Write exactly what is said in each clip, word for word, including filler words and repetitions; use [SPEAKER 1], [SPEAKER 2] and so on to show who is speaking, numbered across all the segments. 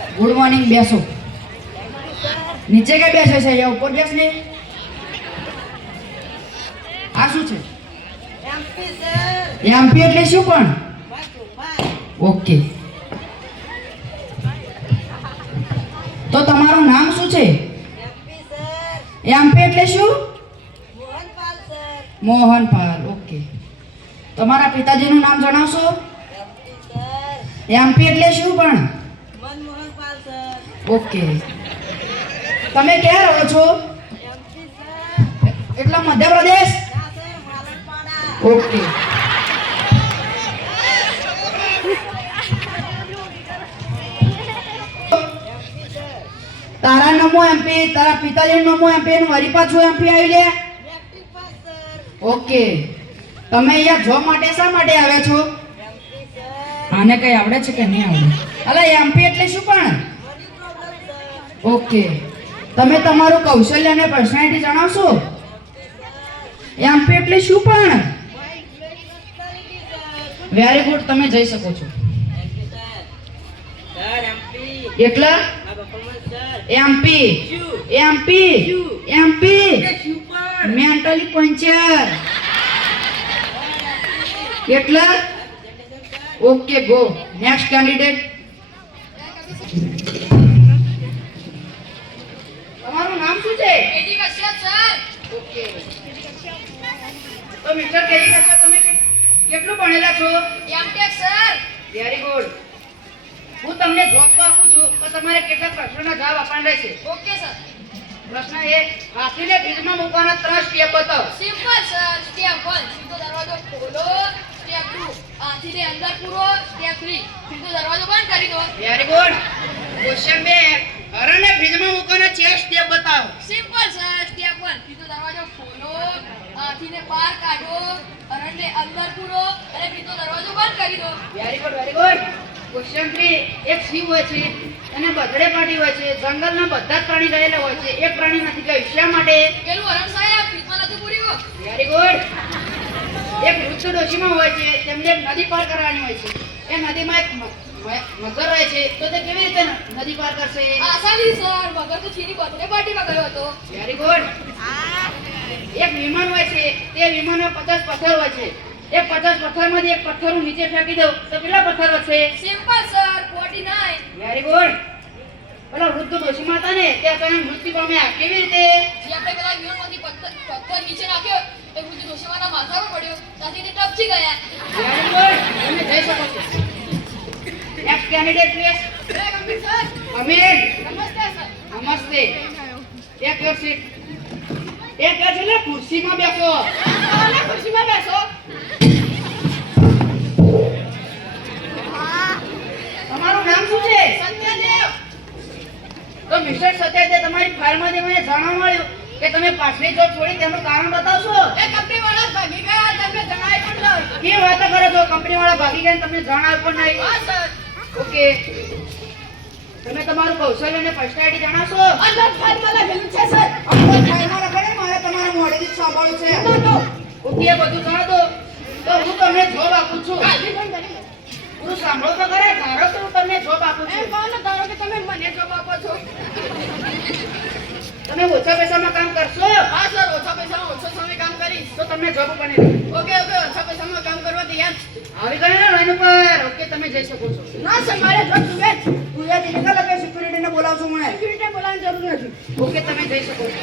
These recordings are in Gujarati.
[SPEAKER 1] Good morning. બેસો. નીચે કે બેસે છે? અહીંયા ઉપર બેસ ને. આ શું છે?
[SPEAKER 2] MP sir.
[SPEAKER 1] એમપી એટલે શું પણ? ઓકે. તો તમારું નામ શું છે?
[SPEAKER 2] MP sir.
[SPEAKER 1] એમપી એટલે શું?
[SPEAKER 2] મોહનપાલ સર.
[SPEAKER 1] મોહનપાલ. ઓકે. તમારા પિતાજીનું નામ જણાવશો?
[SPEAKER 2] MP sir.
[SPEAKER 1] એમપી એટલે શું પણ?
[SPEAKER 2] મનમોહનપાલ સર.
[SPEAKER 1] ઓકે. તમે ક્યાં રહો છો?
[SPEAKER 2] MP sir.
[SPEAKER 1] એટલે મધ્યપ્રદેશ?
[SPEAKER 2] ના sir, Malanpada.
[SPEAKER 1] Okay.
[SPEAKER 2] MP sir.
[SPEAKER 1] તારા નમો એમપી, તારા પિતાજીનું નમો એમપી અને વરી પાછું એમપી આવી લે.
[SPEAKER 2] Matric pass sir.
[SPEAKER 1] ઓકે. તમે અહીંયા જોબ માટે શા માટે આવ્યા છો?
[SPEAKER 2] MP sir.
[SPEAKER 1] આને કઈ આવડે છે કે નહીં આવડે? અલા એમપી એટલે શું પણ?
[SPEAKER 2] Money problem sir.
[SPEAKER 1] ઓકે. તમે તમારું કૌશલ્ય અને પર્સનાલિટી જણાવશો? એમપી એટલે શું પણ?
[SPEAKER 2] Mind very personality sir.
[SPEAKER 1] Very good. તમે જઈ શકો છો.
[SPEAKER 2] MP sir. Sir MP.
[SPEAKER 1] એટલે
[SPEAKER 2] આ પરફોર્મન્સ સર.
[SPEAKER 1] એમપી
[SPEAKER 2] શું?
[SPEAKER 1] એમપી એમપી
[SPEAKER 2] એ સુપર.
[SPEAKER 1] Mentally puncture. એટલે ઓકે. Go next candidate. તમારું નામ શું છે?
[SPEAKER 3] KG Kashyap sir.
[SPEAKER 1] ઓકે. તો મિસ્ટર કેજી કશ્યપ, તમે કે- કેટલું ભણેલા છો?
[SPEAKER 3] MTech sir.
[SPEAKER 1] Very good. હું તમને જોબ તો આપું છું, પણ તમારે કેટલાક પ્રશ્નોના જવાબ આપવાના રહેશે.
[SPEAKER 3] Okay sir.
[SPEAKER 1] પ્રશ્ન એક, હાથીને ફ્રીજમાં મૂકવાના ત્રણ સ્ટેપ બતાવો.
[SPEAKER 3] Simple sir. સ્ટેપ વન, સીધો દરવાજો ખોલો. સ્ટેપ ટુ, હાથીને અંદર પૂરો. સ્ટેપ થ્રી, સીધો દરવાજો બંધ કરી દો.
[SPEAKER 1] Very good. ક્વેશ્ચન બે, હરણને ફ્રીજમાં મૂકવાના ચાર સ્ટેપ બતાવો.
[SPEAKER 3] Simple sir. સ્ટેપ વન, સીધો દરવાજો ખોલો. હાથીને બહાર કાઢો. હરણને અંદર પૂરો અને સીધો દરવાજો બંધ કરી દો.
[SPEAKER 1] Very good, very good. Question three, એક સિંહ હોય છે અને બગડે પાટી હોય છે. જંગલના બધા જ પ્રાણી રહેલા હોય છે. એક પ્રાણી નથી ગયું. શા માટે?
[SPEAKER 3] પેલું હરણ સાહેબ ફ્રીજમાં નથી પૂરી ગયો.
[SPEAKER 1] Very good. એક વૃદ્ધ ડોશીમાં હોય છે, તેમને એક નદી પાર કરવાની હોય છે. એ નદીમાં એક મ- મ- મગર રહે છે, તો તે કેવી રીતે ન- નદી પાર કરશે?
[SPEAKER 3] આસાની સર. મગર તો છીની બર્થડે પાર્ટીમાં ગયો હતો.
[SPEAKER 1] Very good. એક વિમાન હોય છે, તે વિમાનમાં પચાસ પથ્થર હોય છે. એ પચાસ પથ્થરમાંથી એક પથ્થર હું નીચે ફેંકી દઉં તો કેટલા પથ્થર વધશે?
[SPEAKER 3] Simple sir. Forty nine.
[SPEAKER 1] Very good. પેલા વૃદ્ધ ડોશીમાં હતા ને, તે અચાનક મૃત્યુ પામ્યા. કેવી રીતે?
[SPEAKER 3] જે આપણે પેલા વિમાનમાંથી પથ્થર પથ્થર નીચે નાખ્યો એ બુદ્ધિ ડોશીમાના માથા પર પડ્યો ત્યાંથી તે ટપકી ગયા.
[SPEAKER 1] Very good. તમે જઈ શકો છો. Next candidate please.
[SPEAKER 3] Jay Gambhir sir.
[SPEAKER 1] અમીર.
[SPEAKER 3] નમસ્તે સર.
[SPEAKER 1] નમસ્તે. એક યોર સીટ. એક યોર છે ને, ખુરશીમાં બેસો.
[SPEAKER 3] અને ખુરશીમાં બેસો.
[SPEAKER 1] તમારું નામ શું છે?
[SPEAKER 3] સત્યદેવ.
[SPEAKER 1] તો મિસ્ટર સત્યાર્થી, તમારી ફાઇલમાંથી મને જાણવા મળ્યું કે તમે પાછલી જોબ છોડી, તેનું કારણ બતાવશો?
[SPEAKER 3] એ કંપની વાળા ભાગી ગયા તમને જણાય પણ નહીં.
[SPEAKER 1] કેવી વાતો કરો છો? કંપનીવાળા ભાગી ગયા ને તમને જણાવ્યું પણ નહીં?
[SPEAKER 3] હા સર.
[SPEAKER 1] ઓકે. તમે તમારું કૌશલ્ય અને પર્સનાલિટી જણાવશો?
[SPEAKER 3] અંદર ફાઇલમાં લખેલું છે સર.
[SPEAKER 1] અંદર ફાઇલમાં લખેલું, મારે તમારા મોઢેથી જ સાંભળ્યું છે. ઓકે, એ બધું જણાવ દો. તો હું તમને જોબ આપું છું.
[SPEAKER 3] કાળજી પણ કરી લો.
[SPEAKER 1] હું સાંભળો તો ખરા, ધારો કે હું તમને જોબ આપું
[SPEAKER 3] એમ
[SPEAKER 1] છું.
[SPEAKER 3] કહો ને ધારો કે તમે મને જોબ આપો છો.
[SPEAKER 1] તમે ઓછા પૈસામાં કામ કરશો
[SPEAKER 3] હા સર. ઓછા પૈસામાં ઓછો સમય કામ કરીશ.
[SPEAKER 1] તો તમને જોબ ઉપર નહીં.
[SPEAKER 3] Okay okay. ઓછા પૈસામાં કામ કરવા તૈયાર છું.
[SPEAKER 1] આવી ગયા ને લાઈન ઉપર. ઓકે, તમે જઈ શકો છો.
[SPEAKER 3] ના સર, મારે જોબ જુએ જ.
[SPEAKER 1] પૂજાજી નીકળ કે સિક્યુરિટીને બોલાવશો મને.
[SPEAKER 3] સિક્યુરિટી બોલાવવાની જરૂર નથી.
[SPEAKER 1] ઓકે, તમે જઈ શકો છો.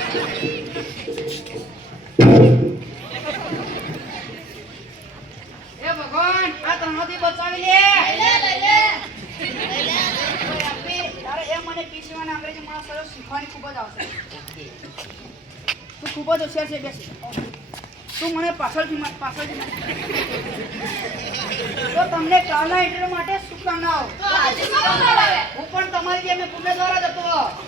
[SPEAKER 1] એ ભગવાન, આ તણોથી બચાવી લે.
[SPEAKER 3] લઈ લે લઈ લે.
[SPEAKER 1] આપી, તારે એમ મને પીસીઓ અને અંગ્રેજી માણસ સર શીખવાની ખૂબ જ આવશે. તું ખૂબ જ હોશિયાર છે. બેસી તું મને પાછળથી મત- પાછળથી મત. તો તમને કાલના ઇન્ટરવ્યુ માટે શુભકામનાઓ.
[SPEAKER 3] તો આજે શું કામ આવે?
[SPEAKER 1] હું પણ તમારી જેમ ઉમેદવાર જ હતો.